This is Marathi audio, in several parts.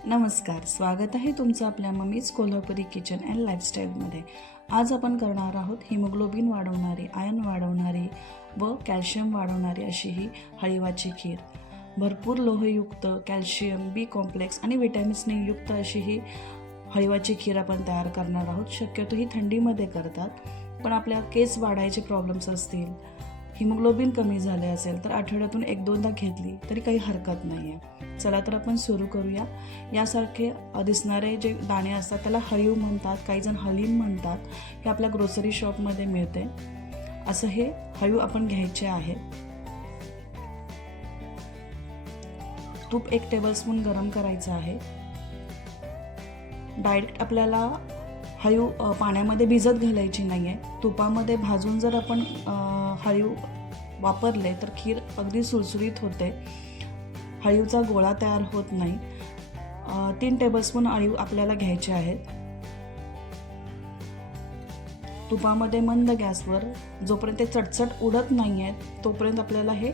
नमस्कार, स्वागत आहे तुमचं आपल्या मम्मीज कोल्हापुरी किचन अँड लाईफस्टाईलमध्ये। आज आपण करणार आहोत हिमोग्लोबिन वाढवणारी, आयर्न वाढवणारी व कॅल्शियम वाढवणारी अशी ही हळीवाची खीर। भरपूर लोहयुक्त, कॅल्शियम, बी कॉम्प्लेक्स आणि विटॅमिन्सने युक्त अशी ही हळीवाची खीर आपण तयार करणार आहोत। शक्यतो ही थंडीमध्ये करतात, पण आपल्या केस वाढायचे प्रॉब्लेम्स असतील, हिमोग्लोबिन कमी झाले असेल तर आठवड्यातून 1-2दा घेतली तरी काही हरकत नाही आहे। चला तर आपण सुरू करूया। यासारखे दिसणारे जे दाणे असतात त्याला हळीव म्हणतात, काही जण हलीम म्हणतात। हे आपल्या ग्रोसरी शॉपमध्ये मिळते। असं हे हळीव आपण घ्यायचे आहे। तूप 1 टेबलस्पून गरम करायचं आहे। डायरेक्ट आपल्याला हळीव पाण्यामध्ये भिजत घालायची नाही आहे। तुपामध्ये भाजून जर आपण हळीव वापरले तर खीर अगदी सुरसुरीत होते, हळीवचा गोळा तयार होत नाही। 3 टेबलस्पून हळीव आपल्याला घ्यायचे आहेत। तुपामध्ये मंद गॅसवर जोपर्यंत ते चटचट उडत नाही आहेत तोपर्यंत आपल्याला हे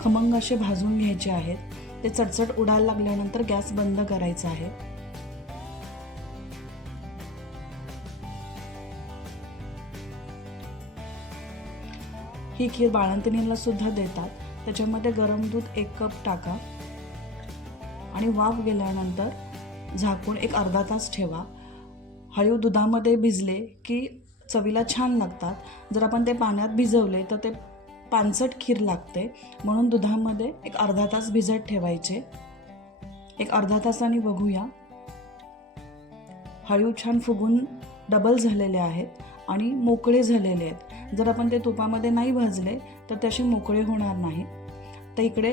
खमंग असे भाजून घ्यायचे आहेत। ते चटचट उडायला लागल्यानंतर गॅस बंद करायचा आहे। ही खीर बाळंतिणीला सुद्धा देतात। त्याच्यामध्ये गरम दूध 1 कप टाका आणि वाफ गेल्यानंतर झाकून एक अर्धा तास ठेवा। हळीव दुधामध्ये भिजले की चवीला छान लागतात। जर आपण ते पाण्यात भिजवले तर ते पानसट खीर लागते, म्हणून दुधामध्ये एक अर्धा तास भिजत ठेवायचे। एक अर्धा तासाने बघूया, हळीव छान फुगून डबल झालेले आहेत आणि मोकळे झालेले आहेत। जर आपण ते तुपामध्ये नाही भाजले तर त्याचे मोकळे होणार नाही। तर इकडे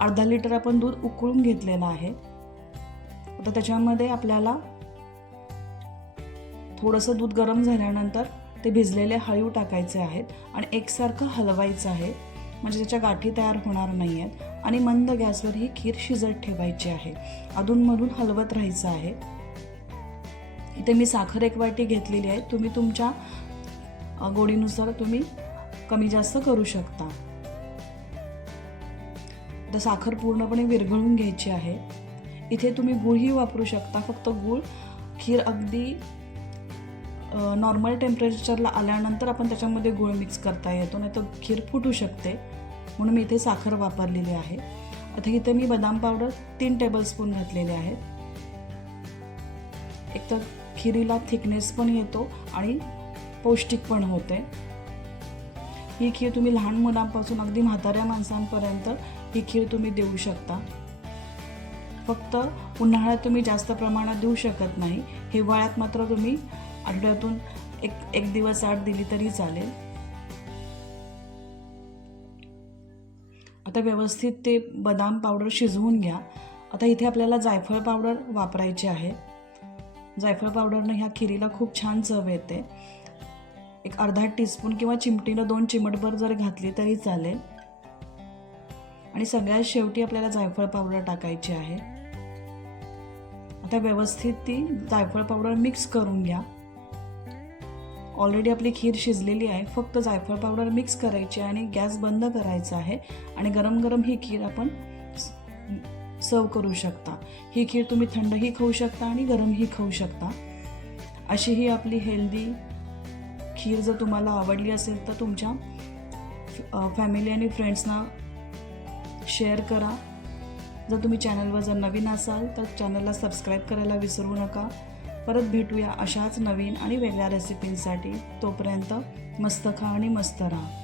अर्धा लिटर आपण दूध उकळून घेतलेलं आहे। आता त्याच्यामध्ये आपल्याला थोडंसं दूध गरम झाल्यानंतर ते भिजलेले हळीव टाकायचे आहेत आणि एकसारखं हलवायचं आहे, म्हणजे त्याच्या गाठी तयार होणार नाही आहेत। आणि मंद गॅसवर ही खीर शिजत ठेवायची आहे। अधूनमधून हलवत राहायचं आहे। इथे मी साखर 1 वाटी घेतलेली आहे। तुम्ही तुमच्या गोडीनुसार तुम्ही कमी जास्त करू शकता। तर साखर पूर्णपणे विरघळून घ्यायची आहे। इथे तुम्ही गूळही वापरू शकता, फक्त गूळ खीर अगदी नॉर्मल टेम्परेचरला आल्यानंतर आपण त्याच्यामध्ये गूळ मिक्स करता येतो, नाही तर खीर फुटू शकते, म्हणून मी इथे साखर वापरलेली आहे। आता इथे मी बदाम पावडर 3 टेबलस्पून घातलेले आहेत। एक तर खिरीला थिकनेस पण येतो आणि पौष्टिक पण होते। ही खीर तुम्ही लहान मुलांपासून अगदी म्हाताऱ्या माणसांपर्यंत ही खीर तुम्ही देऊ शकता। फक्त उन्हाळ्यात तुम्ही जास्त प्रमाणात देऊ शकत नाही, हिवाळ्यात मात्र तुम्ही आठवड्यातून एक दिवस आड दिली तरी चालेल। आता व्यवस्थित ते बदाम पावडर शिजवून घ्या। आता इथे आपल्याला जायफळ पावडर वापरायची आहे। जायफळ पावडरनं ह्या खिरीला खूप छान चव येते। एक अर्धा टीस्पून किंवा चिमटीनं 2 चिमटभर जर घातली तरी चालेल। आणि सगळ्यात शेवटी आपल्याला जायफळ पावडर टाकायची आहे। आता व्यवस्थित ती जायफळ पावडर मिक्स करून घ्या। ऑलरेडी आपली खीर शिजलेली आहे, फक्त जायफळ पावडर मिक्स करायची आणि गॅस बंद करायचा आहे। आणि गरम गरम ही खीर आपण सर्व करू शकता। ही खीर तुम्ही थंडही खाऊ शकता आणि गरमही खाऊ शकता। अशी ही आपली हेल्दी खीर जर तुम्हाला आवडली असेल तर तुमच्या फॅमिली आणि फ्रेंड्सना शेअर करा। जर तुम्ही चॅनलवर जर नवीन असाल तर चॅनलला सबस्क्राईब करायला विसरू नका। परत भेटूया अशाच नवीन आणि वेगळ्या रेसिपींसाठी। तोपर्यंत मस्त खा आणि मस्त राहा।